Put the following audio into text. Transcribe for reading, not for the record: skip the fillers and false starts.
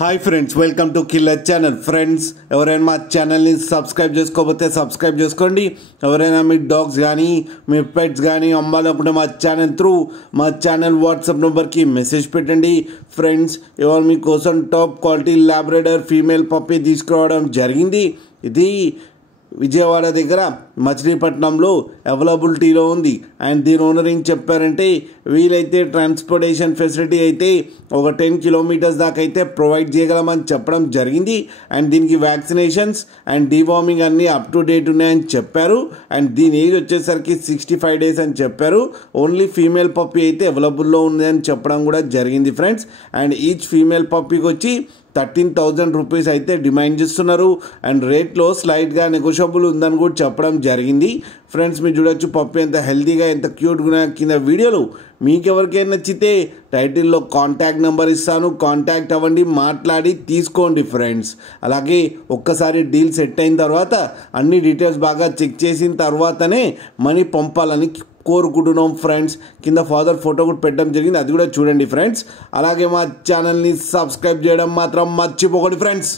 Hi friends, welcome to killer channel. Friends, ఎవరైనా మా ఛానల్ని సబ్స్క్రైబ్ చేసుకోకపోతే సబ్స్క్రైబ్ చేసుకోండి. ఎవరైనా మీ డాగ్స్ కానీ మీ పెట్స్ కానీ అమ్మాలనుకుంటే మా ఛానల్ వాట్సాప్ నెంబర్కి మెసేజ్ పెట్టండి. ఫ్రెండ్స్, ఇవాళ మీకోసం top quality Labrador female puppy తీసుకురావడం జరిగింది. ఇది విజయవాడ దగ్గర మచిలీపట్నంలో అవైలబిలిటీలో ఉంది. అండ్ దీని ఓనర్ ఏం చెప్పారంటే, వీలైతే ట్రాన్స్పోర్టేషన్ ఫెసిలిటీ అయితే ఒక 10 కిలోమీటర్స్ దాకా అయితే ప్రొవైడ్ చేయగలమని చెప్పడం జరిగింది. అండ్ దీనికి వ్యాక్సినేషన్స్ అండ్ డీవార్మింగ్ అన్నీ అప్ టు డేట్ ఉన్నాయని చెప్పారు. అండ్ దీని ఏజ్ వచ్చేసరికి 65 డేస్ అని చెప్పారు. ఓన్లీ ఫీమేల్ పప్పీ అయితే అవైలబుల్లో ఉంది అని చెప్పడం కూడా జరిగింది ఫ్రెండ్స్. అండ్ ఈచ్ ఫీమేల్ పప్పీకి వచ్చి 13,000 రూపీస్ అయితే డిమాండ్ చేస్తున్నారు. అండ్ రేట్లో స్లైట్గా నెగోషియబుల్ ఉందని కూడా చెప్పడం జరిగింది. ఫ్రెండ్స్, మీరు చూడొచ్చు పప్పి ఎంత హెల్తీగా ఎంత క్యూట్గా కింద వీడియోలు. మీకు ఎవరికైనా నచ్చితే టైటిల్లో కాంటాక్ట్ నెంబర్ ఇస్తాను, కాంటాక్ట్ అవ్వండి, మాట్లాడి తీసుకోండి ఫ్రెండ్స్. అలాగే ఒక్కసారి డీల్ సెట్ అయిన తర్వాత అన్ని డీటెయిల్స్ బాగా చెక్ చేసిన తర్వాతనే మనీ పంపాలని కోరుకుంటున్నాం ఫ్రెండ్స్. కింద ఫాదర్ ఫోటో కూడా పెట్టడం జరిగింది, అది కూడా చూడండి ఫ్రెండ్స్. అలాగే మా ఛానల్ని సబ్స్క్రైబ్ చేయడం మాత్రం మర్చిపోకండి ఫ్రెండ్స్.